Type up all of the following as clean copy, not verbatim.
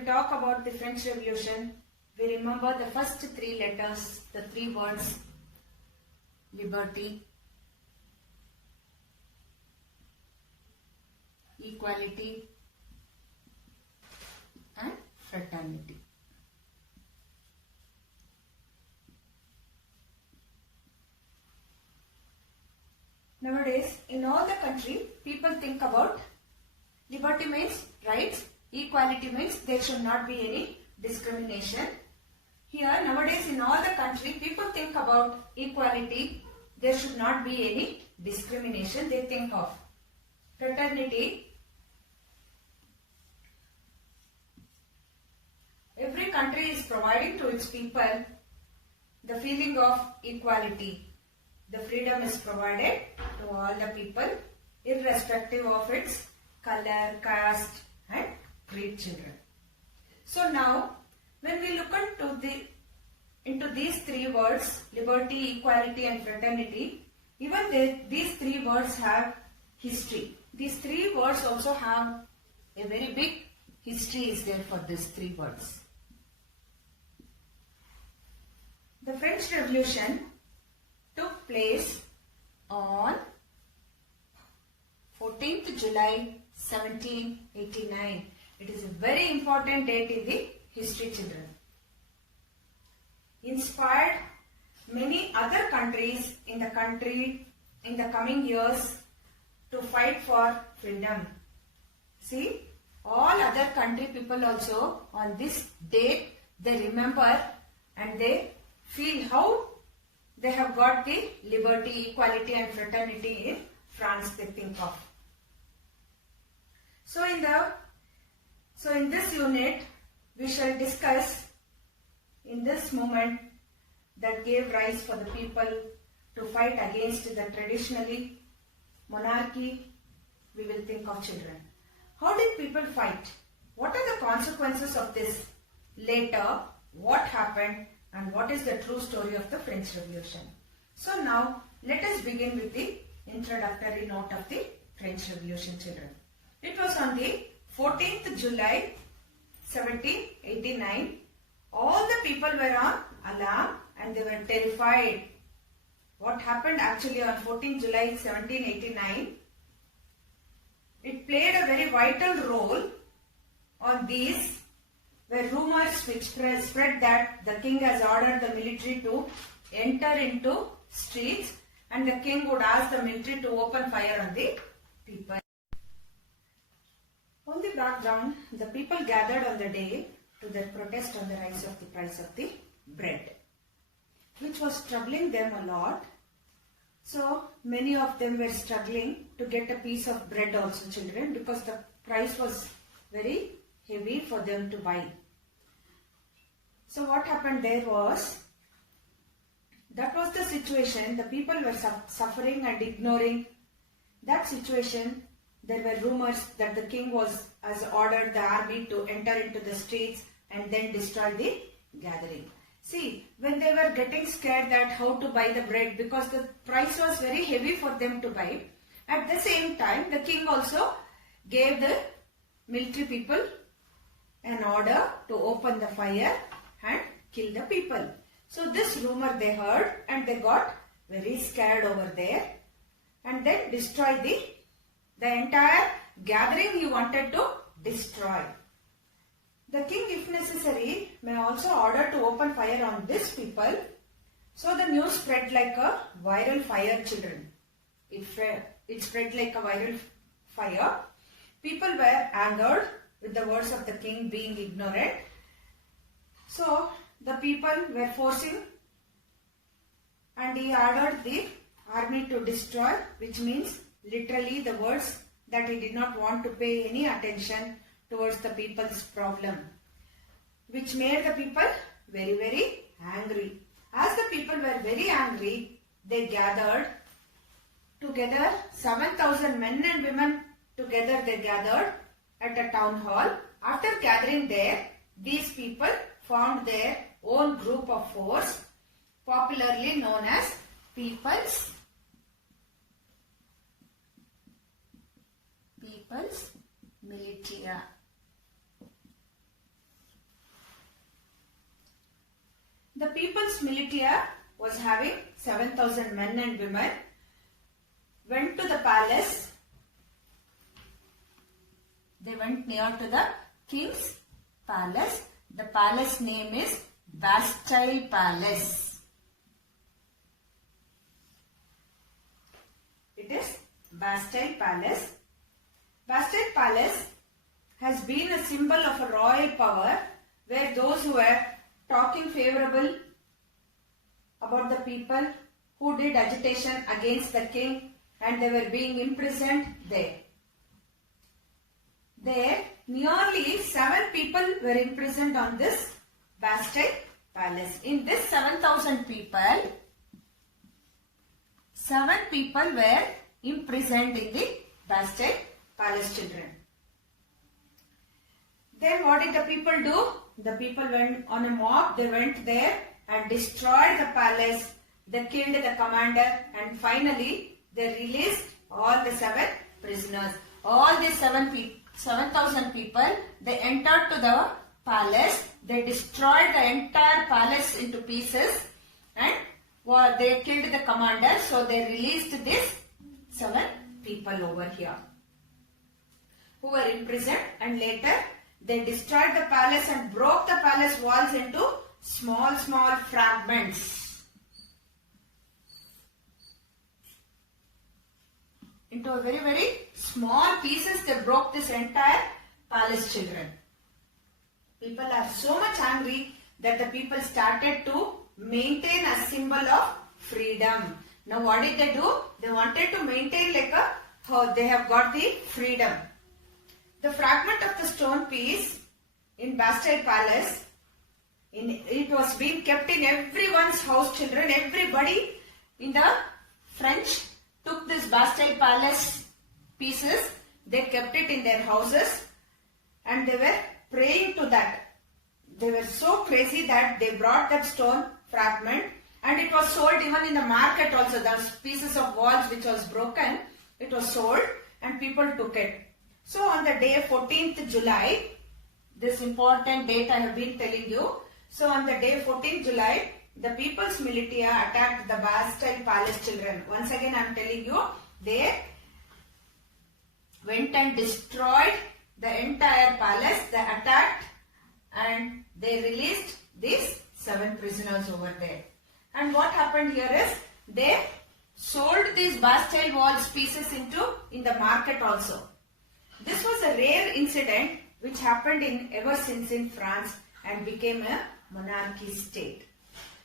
we talk about the French Revolution, we remember the first three letters, the three words: liberty, equality, and fraternity. Nowadays, in all the country, people think about liberty means rights, equality means there should not be any discrimination. Here, nowadays, in all the country, people think about equality, there should not be any discrimination. They think of fraternity. Every country is providing to its people the feeling of equality. The freedom is provided to all the people, irrespective of its color, caste, and creed, children. So now, when we look into these three words, liberty, equality, and fraternity, even these three words have history. These three words also have a very big history is there for these three words. The French Revolution took place on 14th July 1789. It is a very important date in the history, children. Inspired many other countries in the coming years to fight for freedom. See, all other country people also on this date they remember and they feel how they have got the liberty, equality, and fraternity in France they think of. So in this unit we shall discuss in this moment that gave rise for the people to fight against the traditionally monarchy. We will think of, children. How did people fight? What are the consequences of this? Later, what happened? And what is the true story of the French Revolution? So now, let us begin with the introductory note of the French Revolution, children. It was on the 14th July 1789. All the people were on alarm and they were terrified. What happened actually on 14th July 1789? It played a very vital role on these were rumors which spread that the king has ordered the military to enter into streets and the king would ask the military to open fire on the people. On the background, the people gathered on the day to their protest on the rise of the price of the bread, which was troubling them a lot. So many of them were struggling to get a piece of bread also, children, because the price was very heavy for them to buy. So what happened there was, that was the situation. The people were suffering and ignoring that situation. There were rumors that the king has ordered the army to enter into the streets and then destroy the gathering. See, when they were getting scared that how to buy the bread because the price was very heavy for them to buy, at the same time the king also gave the military people an order to open the fire and kill the people. So this rumor they heard and they got very scared over there and then destroyed the entire gathering he wanted to destroy. The king, if necessary, may also order to open fire on these people. So the news spread like a viral fire, children. It spread like a viral fire. People were angered with the words of the king being ignorant. So the people were forcing and he ordered the army to destroy, which means literally the words that he did not want to pay any attention towards the people's problem, which made the people very, very angry. As the people were very angry, they gathered together, 7,000 men and women together they gathered at a town hall. After gathering there, these people formed their own group of force, popularly known as People's Militia. The people's militia was having 7,000 men and women, went to the palace. They went near to the king's palace. The palace name is Bastille Palace. It is Bastille Palace. Bastille Palace has been a symbol of a royal power where those who were talking favorable about the people who did agitation against the king and they were being imprisoned there. There, nearly 7 people were imprisoned on this Bastille Palace. In this 7,000 people, 7 people were imprisoned in the Bastille Palace, children. Then what did the people do? The people went on a mob, they went there and destroyed the palace. They killed the commander and finally they released all the 7 prisoners. All these 7,000 people, they entered to the palace. They destroyed the entire palace into pieces and they killed the commander. So they released these 7 people over here who were imprisoned, and later they destroyed the palace and broke the palace walls into small fragments. Into a very small pieces they broke this entire palace, children. People are so much angry that the people started to maintain a symbol of freedom. Now what did they do? They wanted to maintain like how they have got the freedom. The fragment of the stone piece in Bastille Palace, it was being kept in everyone's house, children. Everybody in the French took this Bastille Palace pieces, they kept it in their houses and they were praying to that. They were so crazy that they brought that stone fragment and it was sold even in the market also. Those pieces of walls which was broken, it was sold and people took it. So on the day 14th July, this important date I have been telling you. So on the day 14th July, the people's militia attacked the Bastille Palace, children. Once again I am telling you, they went and destroyed the entire palace. They attacked and they released these 7 prisoners over there. And what happened here is, they sold these Bastille walls pieces in the market also. This was a rare incident which happened ever since in France and became a monarchy state.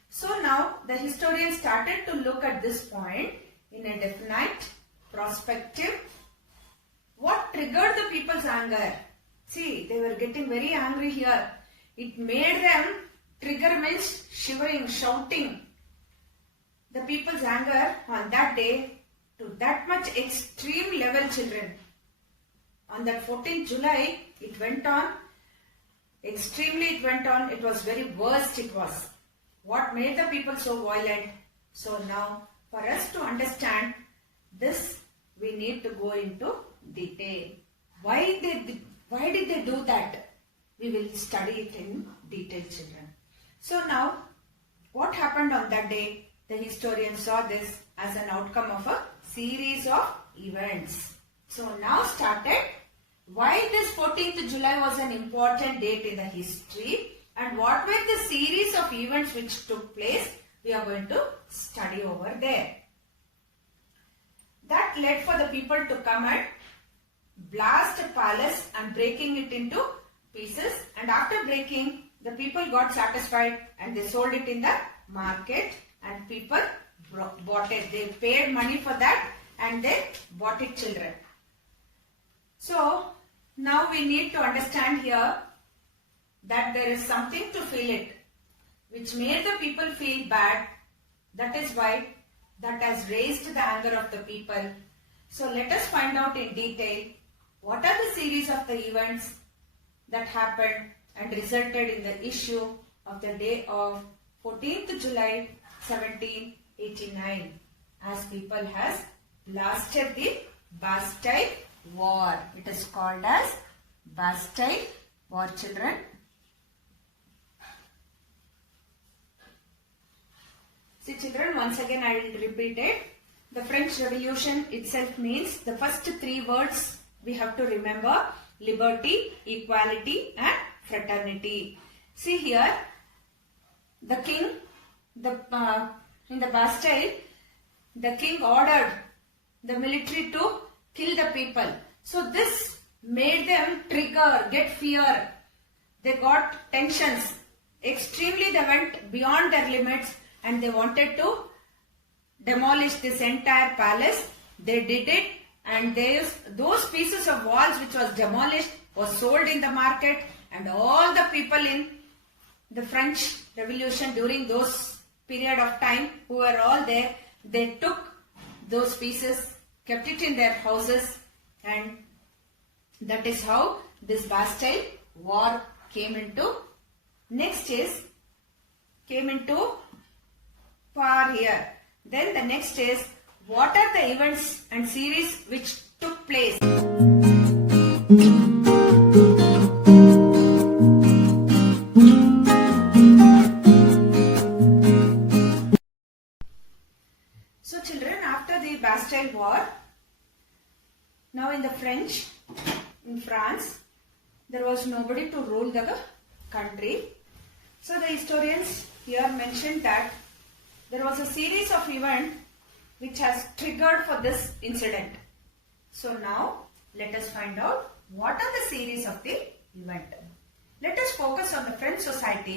So now the historians started to look at this point in a definite perspective. What triggered the people's anger? See, they were getting very angry here. It made them, trigger means shivering, shouting. The people's anger on that day to that much extreme level, children. On that 14th July, it went on, extremely it went on, it was very worst it was. What made the people so violent? So now, for us to understand this, we need to go into detail. Why did they do that? We will study it in detail, children. So now, what happened on that day? The historians saw this as an outcome of a series of events. So now started why this 14th July was an important date in the history and what were the series of events which took place, we are going to study over there. That led for the people to come and blast a palace and breaking it into pieces, and after breaking, the people got satisfied and they sold it in the market and people bought it. They paid money for that and they bought it, children. So now we need to understand here that there is something to feel it which made the people feel bad. That is why that has raised the anger of the people. So let us find out in detail what are the series of the events that happened and resulted in the issue of the day of 14th July 1789 as people has blasted the Bastille War. It is called as Bastille War, children. See children, once again I will repeat it. The French Revolution itself means the first three words we have to remember: liberty, equality and fraternity. See here, the king, in the Bastille, the king ordered the military to kill the people. So this made them trigger, get fear. They got tensions. Extremely they went beyond their limits and they wanted to demolish this entire palace. They did it, and those pieces of walls which was demolished was sold in the market, and all the people in the French Revolution during those period of time who were all there, they took those pieces, kept it in their houses, and that is how this Bastille war came into. Next is came into power here. Then the next is, what are the events and series which took place? So children, after the Bastille War, now in France, there was nobody to rule the country. So the historians here mentioned that there was a series of events which has triggered for this incident. So now let us find out what are the series of the event. Let us focus on the French society.